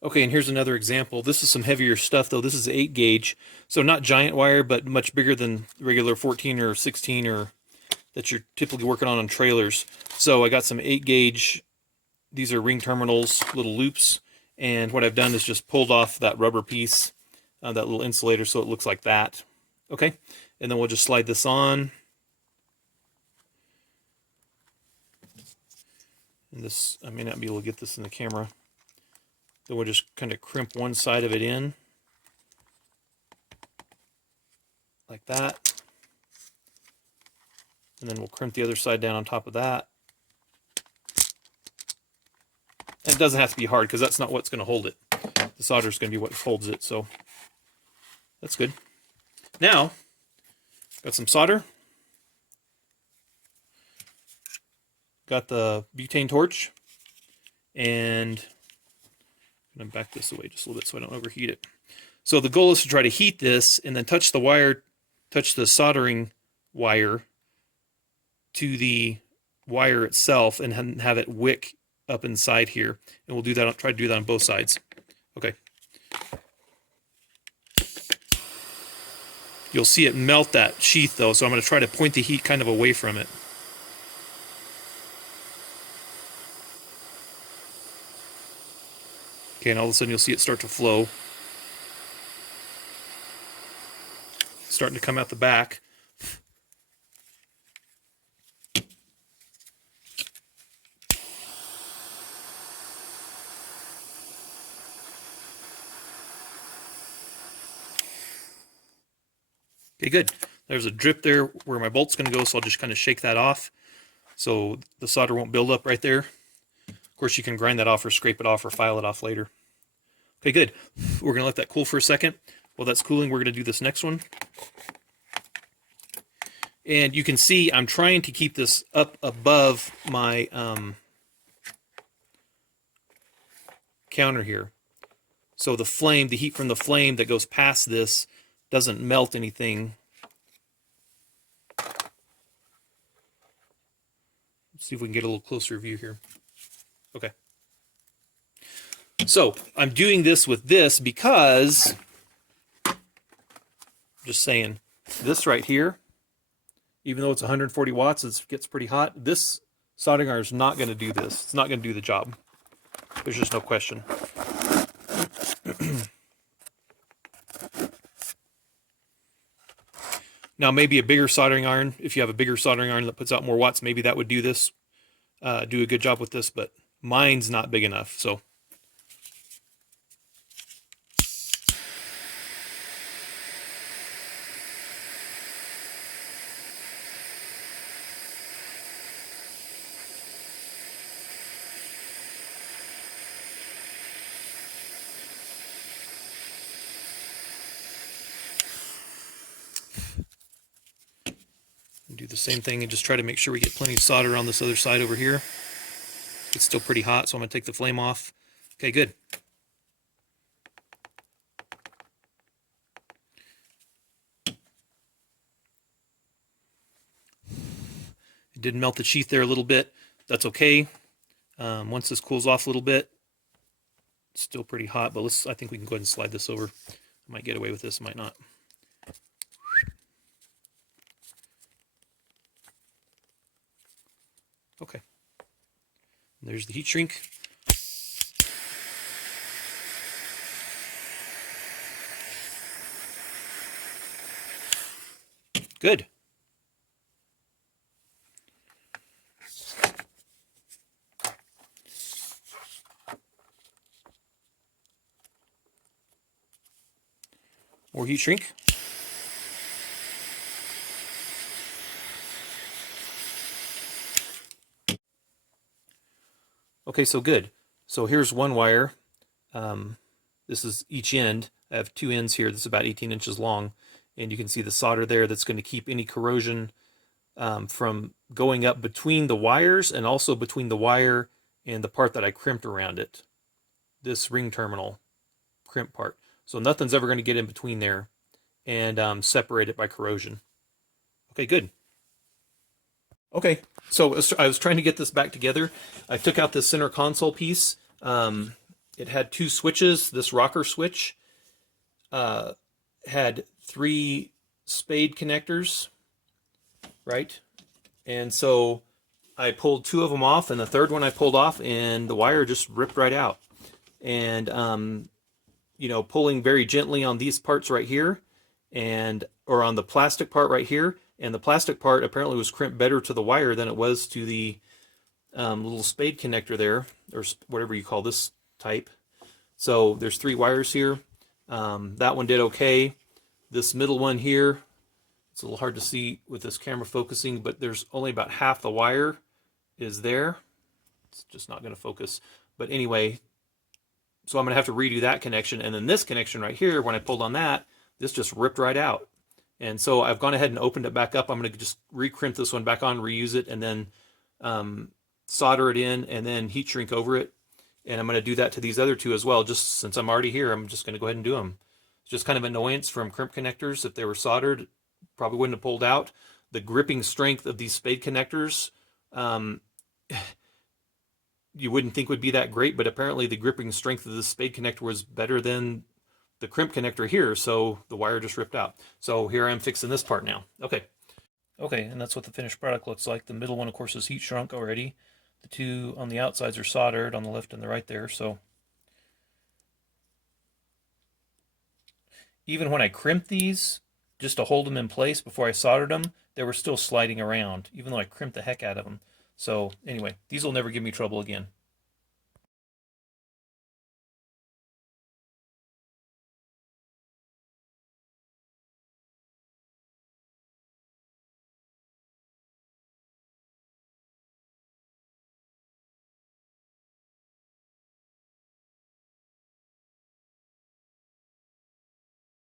Okay, and here's another example. This is some heavier stuff though. This is 8 gauge, so not giant wire, but much bigger than regular 14 or 16 or that you're typically working on trailers. So I got some 8 gauge. These are ring terminals, little loops, and what I've done is just pulled off that rubber piece, that little insulator, so it looks like that. Okay, and then we'll just slide this on. And this, I may not be able to get this in the camera. Then we'll just kind of crimp one side of it in, like that. And then we'll crimp the other side down on top of that. And it doesn't have to be hard because that's not what's going to hold it. The solder is going to be what holds it, so that's good. Now, got some solder. Got the butane torch, and I'm going to back this away just a little bit so I don't overheat it. So the goal is to try to heat this and then touch the wire, touch the soldering wire to the wire itself and have it wick up inside here. And we'll do that, I'll try to do that on both sides. Okay. You'll see it melt that sheath though, so I'm going to try to point the heat kind of away from it. Okay, and all of a sudden you'll see it start to flow. It's starting to come out the back. Okay, good. There's a drip there where my bolt's going to go, so I'll just kind of shake that off so the solder won't build up right there. Of course, you can grind that off or scrape it off or file it off later. Okay, good. We're going to let that cool for a second. While that's cooling, we're going to do this next one. And you can see I'm trying to keep this up above my counter here. So the flame, the heat from the flame that goes past this doesn't melt anything. Let's see if we can get a little closer view here. Okay. So I'm doing this with this because, just saying, this right here, even though it's 140 watts, it gets pretty hot. This soldering iron is not going to do this. It's not going to do the job. There's just no question. Now, maybe a bigger soldering iron, if you have a bigger soldering iron that puts out more watts, maybe that would do this, do a good job with this, but mine's not big enough, so. Do the same thing and just try to make sure we get plenty of solder on this other side over here. It's still pretty hot, so I'm going to take the flame off. Okay, good. It did melt the sheath there a little bit. That's okay. Once this cools off a little bit, it's still pretty hot, but I think we can go ahead and slide this over. I might get away with this, might not. Okay. And there's the heat shrink. Good. More heat shrink. Okay, so good. So here's one wire. This is each end. I have two ends here. This is about 18 inches long. And you can see the solder there that's going to keep any corrosion from going up between the wires and also between the wire and the part that I crimped around it. This ring terminal crimp part. So nothing's ever going to get in between there and separate it by corrosion. Okay, good. Okay, so I was trying to get this back together. I took out this center console piece, and it had two switches. This rocker switch had 3 spade connectors, right? And so I pulled 2 of them off, and the third one I pulled off, and the wire just ripped right out. And you know, pulling very gently on these parts right here, or on the plastic part right here, and the plastic part apparently was crimped better to the wire than it was to the little spade connector there, or whatever you call this type. So there's 3 wires here. That one did okay. This middle one here, it's a little hard to see with this camera focusing, but there's only about half the wire is there. It's just not going to focus. But anyway, so I'm going to have to redo that connection. And then this connection right here, when I pulled on that, this just ripped right out. And so I've gone ahead and opened it back up. I'm going to just recrimp this one back on, reuse it, and then solder it in, and then heat shrink over it. And I'm going to do that to these other 2 as well. Just since I'm already here, I'm just going to go ahead and do them. It's just kind of annoyance from crimp connectors. If they were soldered, probably wouldn't have pulled out. The gripping strength of these spade connectors, you wouldn't think would be that great, but apparently the gripping strength of the spade connector was better than the crimp connector here, so the wire just ripped out. So here I'm fixing this part now. Okay, and that's what the finished product looks like. The middle one, of course, is heat shrunk already. The 2 on the outsides are soldered on the left and the right there. So even when I crimped these, just to hold them in place before I soldered them, they were still sliding around, even though I crimped the heck out of them. So anyway, these will never give me trouble again.